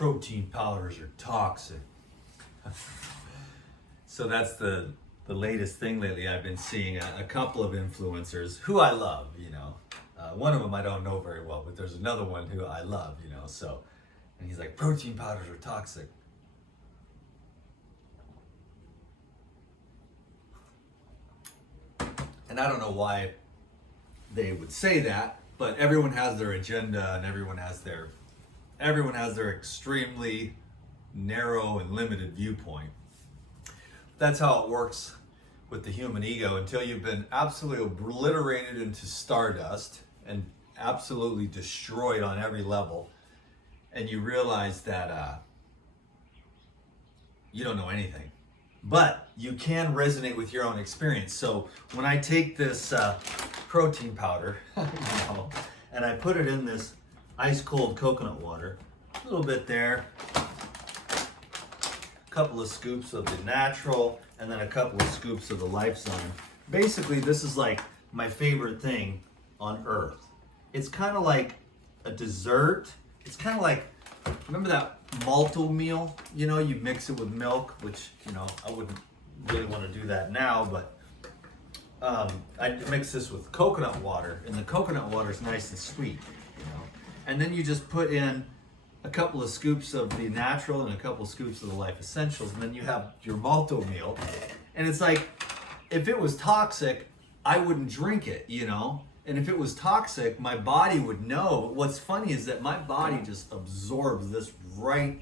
protein powders are toxic. So that's the latest thing lately. I've been seeing a couple of influencers who I love, you know. One of them I don't know very well, but there's another one who I love, you know. So, and he's like, protein powders are toxic. And I don't know why they would say that, but everyone has their agenda and everyone has their extremely narrow and limited viewpoint. That's how it works with the human ego until you've been absolutely obliterated into stardust and absolutely destroyed on every level, and you realize that you don't know anything. But you can resonate with your own experience. So when I take this protein powder, you know, and I put it in this ice cold coconut water, a little bit there, a couple of scoops of the natural, and then a couple of scoops of the Life Sign. Basically, this is like my favorite thing on earth. It's kind of like a dessert. It's kind of like, remember that malto meal? You know, you mix it with milk, which, you know, I wouldn't really want to do that now, but I mix this with coconut water, and the coconut water is nice and sweet, you know. And then you just put in a couple of scoops of the natural and a couple of scoops of the Life Essentials, and then you have your malto meal. And it's like, if it was toxic, I wouldn't drink it, you know. And if it was toxic, my body would know. What's funny is that my body just absorbs this right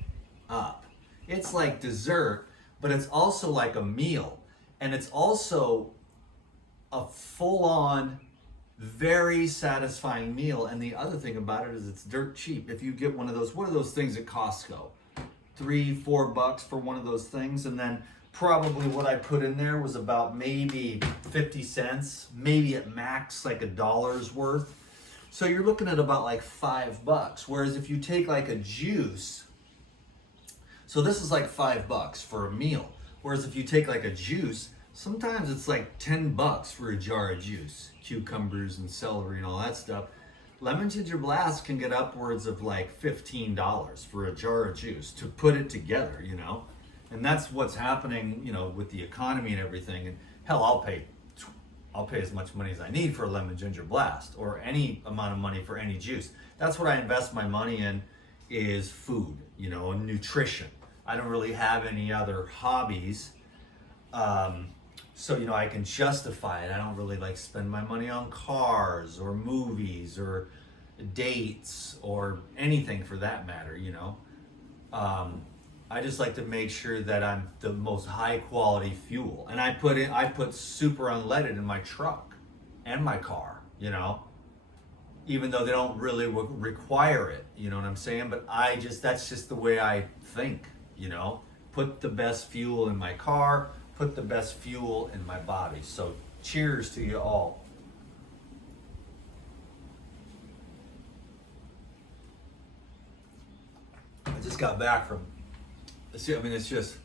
up. It's like dessert, but it's also like a meal. And it's also a full-on, very satisfying meal. And the other thing about it is it's dirt cheap. If you get one of those things at Costco, $3-4 for one of those things, and then probably what I put in there was about maybe 50 cents, maybe at max like $1's worth. So you're looking at about like $5. Whereas if you take like a juice, so this is like $5 for a meal. Whereas if you take like a juice, sometimes it's like $10 for a jar of juice, cucumbers and celery and all that stuff. Lemon Ginger Blast can get upwards of like $15 for a jar of juice to put it together, you know. And that's what's happening, you know, with the economy and everything. And hell, I'll pay as much money as I need for a Lemon Ginger Blast or any amount of money for any juice. That's what I invest my money in, is food, you know, and nutrition. I don't really have any other hobbies. So, you know, I can justify it. I don't really like spend my money on cars or movies or dates or anything for that matter, you know. I just like to make sure that I'm the most high quality fuel. And I put super unleaded in my truck and my car, you know, even though they don't really require it, you know what I'm saying? But that's just the way I think, you know, put the best fuel in my car, put the best fuel in my body. So cheers to you all. I just got back from, I mean, it's just,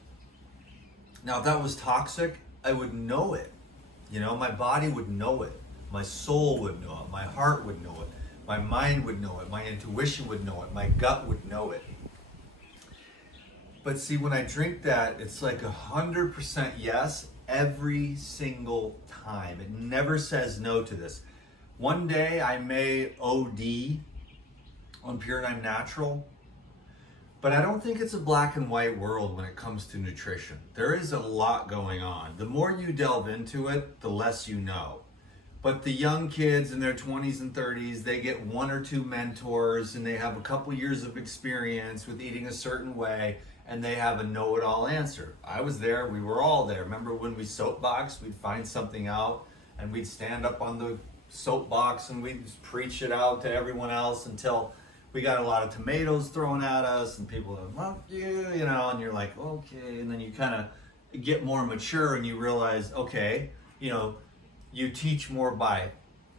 now if that was toxic, I would know it. You know, my body would know it. My soul would know it. My heart would know it. My mind would know it. My intuition would know it. My gut would know it. But see, when I drink that, it's like 100% yes every single time. It never says no to this. One day I may OD on Pure Nine Natural, but I don't think it's a black and white world when it comes to nutrition. There is a lot going on. The more you delve into it, the less you know. But the young kids in their 20s and 30s, they get 1 or 2 mentors and they have a couple years of experience with eating a certain way, and they have a know-it-all answer. I was there, we were all there. Remember when we soapbox, we'd find something out and we'd stand up on the soapbox and we'd preach it out to everyone else until we got a lot of tomatoes thrown at us and people are, fuck you, you know, and you're like, okay. And then you kind of get more mature and you realize, okay, you know, you teach more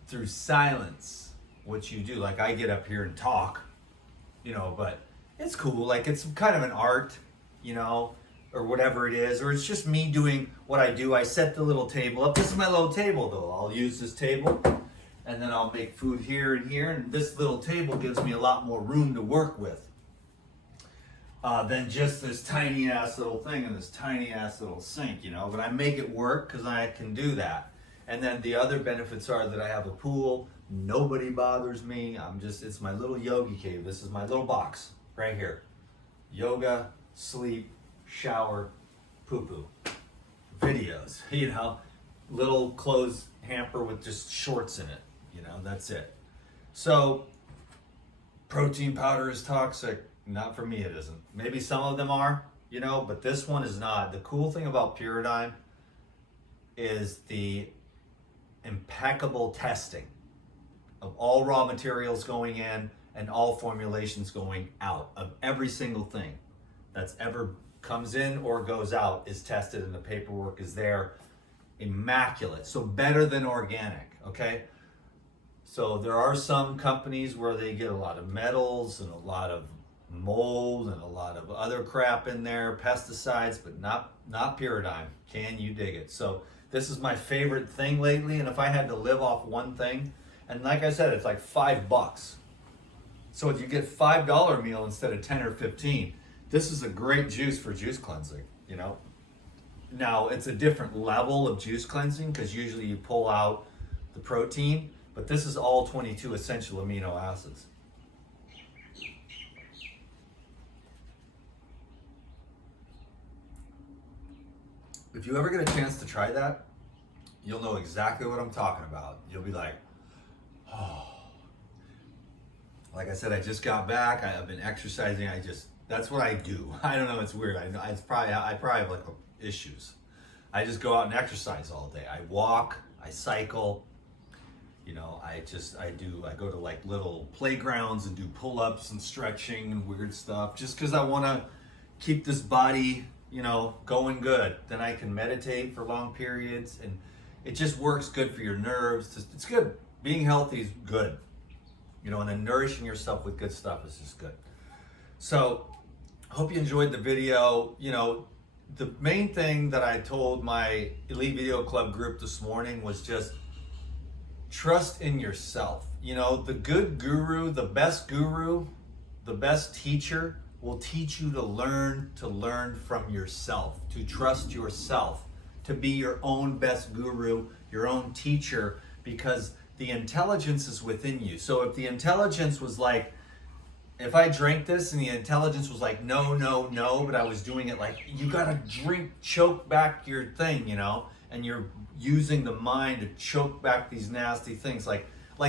through silence what you do. Like I get up here and talk, you know, but it's cool. Like it's kind of an art, you know, or whatever it is, or it's just me doing what I do. I set the little table up. This is my little table though. I'll use this table and then I'll make food here and here. And this little table gives me a lot more room to work with. than just this tiny ass little thing in this tiny ass little sink, you know. But I make it work because I can do that. And then the other benefits are that I have a pool. Nobody bothers me. It's my little yogi cave. This is my little box right here. Yoga, sleep, shower, poo-poo, videos, you know, little clothes hamper with just shorts in it, you know, that's it. So protein powder is toxic. Not for me, it isn't. Maybe some of them are, you know, but this one is not. The cool thing about Pyridine is the impeccable testing of all raw materials going in and all formulations going out of every single thing that's ever comes in or goes out is tested, and the paperwork is there, immaculate. So better than organic, okay? So there are some companies where they get a lot of metals and a lot of mold and a lot of other crap in there, pesticides, but not Pyridine. Can you dig it? So this is my favorite thing lately, and if I had to live off one thing, and like I said, it's like $5. So if you get $5 meal instead of 10 or 15, this is a great juice for juice cleansing, you know. Now it's a different level of juice cleansing because usually you pull out the protein, but this is all 22 essential amino acids. If you ever get a chance to try that, you'll know exactly what I'm talking about. You'll be like, oh. Like I said, I just got back. I've been exercising. That's what I do. I don't know. It's weird. I know I probably have like issues. I just go out and exercise all day. I walk. I cycle. You know, I go to like little playgrounds and do pull-ups and stretching and weird stuff just because I want to keep this body, you know, going good. Then I can meditate for long periods, and it just works good for your nerves. It's good. Being healthy is good. You know, and then nourishing yourself with good stuff is just good. So, hope you enjoyed the video. You know, the main thing that I told my Elite Video Club group this morning was just trust in yourself. You know, the good guru, the best teacher will teach you to learn from yourself, to trust yourself, to be your own best guru, your own teacher, because the intelligence is within you. So if the intelligence was like, if I drank this and the intelligence was like, no, no, no, but I was doing it like, you gotta choke back your thing, you know, and you're using the mind to choke back these nasty things, like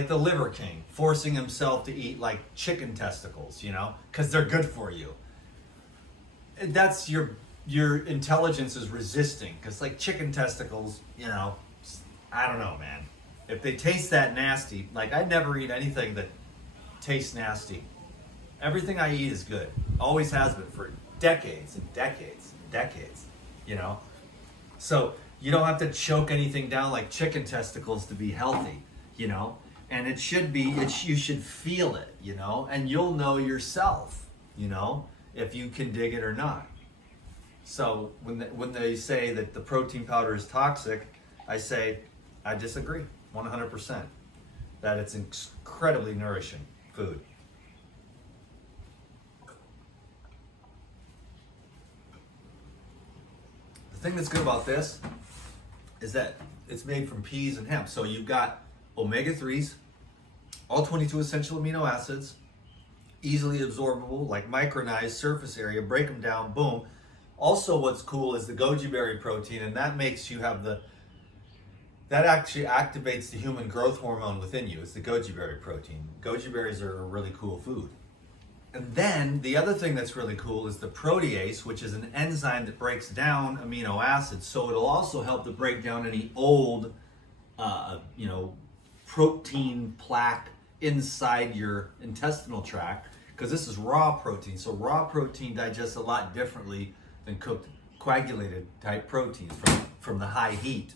the Liver King, forcing himself to eat like chicken testicles, you know, because they're good for you. That's your intelligence is resisting, because like chicken testicles, you know, I don't know, man. If they taste that nasty, like I never eat anything that tastes nasty. Everything I eat is good. Always has been for decades and decades and decades, you know? So you don't have to choke anything down like chicken testicles to be healthy, you know? And it should be, you should feel it, you know? And you'll know yourself, you know, if you can dig it or not. So when they say that the protein powder is toxic, I say, I disagree 100%. That it's incredibly nourishing food. The thing that's good about this is that it's made from peas and hemp. So you've got omega-3s, all 22 essential amino acids, easily absorbable, like micronized surface area, break them down, boom. Also what's cool is the goji berry protein, and that makes you have that actually activates the human growth hormone within you. It's the goji berry protein. Goji berries are a really cool food. And then the other thing that's really cool is the protease, which is an enzyme that breaks down amino acids. So it'll also help to break down any old, protein plaque inside your intestinal tract, because this is raw protein. So raw protein digests a lot differently than cooked, coagulated type proteins from the high heat.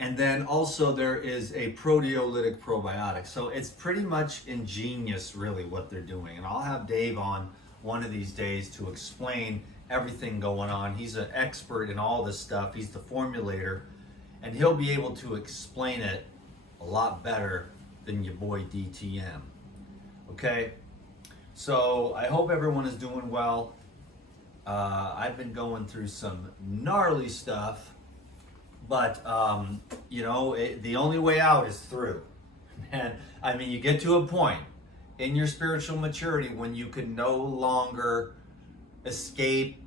And then also there is a proteolytic probiotic. So it's pretty much ingenious really what they're doing. And I'll have Dave on one of these days to explain everything going on. He's an expert in all this stuff. He's the formulator, and he'll be able to explain it a lot better than your boy DTM. Okay? So I hope everyone is doing well. I've been going through some gnarly stuff, but the only way out is through. And I mean, you get to a point in your spiritual maturity when you can no longer escape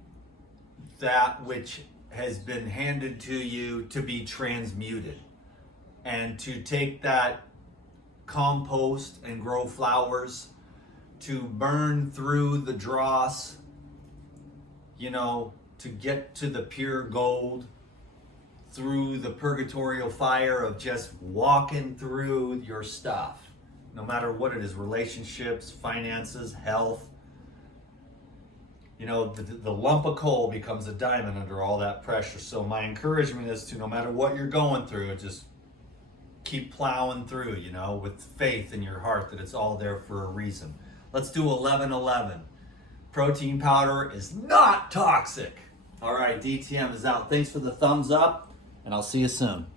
that which has been handed to you to be transmuted, and to take that compost and grow flowers, to burn through the dross, to get to the pure gold through the purgatorial fire of just walking through your stuff, no matter what it is, relationships, finances, health. The lump of coal becomes a diamond under all that pressure. So my encouragement is to, no matter what you're going through, just keep plowing through, with faith in your heart that it's all there for a reason. Let's do 11-11. Protein powder is not toxic. All right, DTM is out. Thanks for the thumbs up, and I'll see you soon.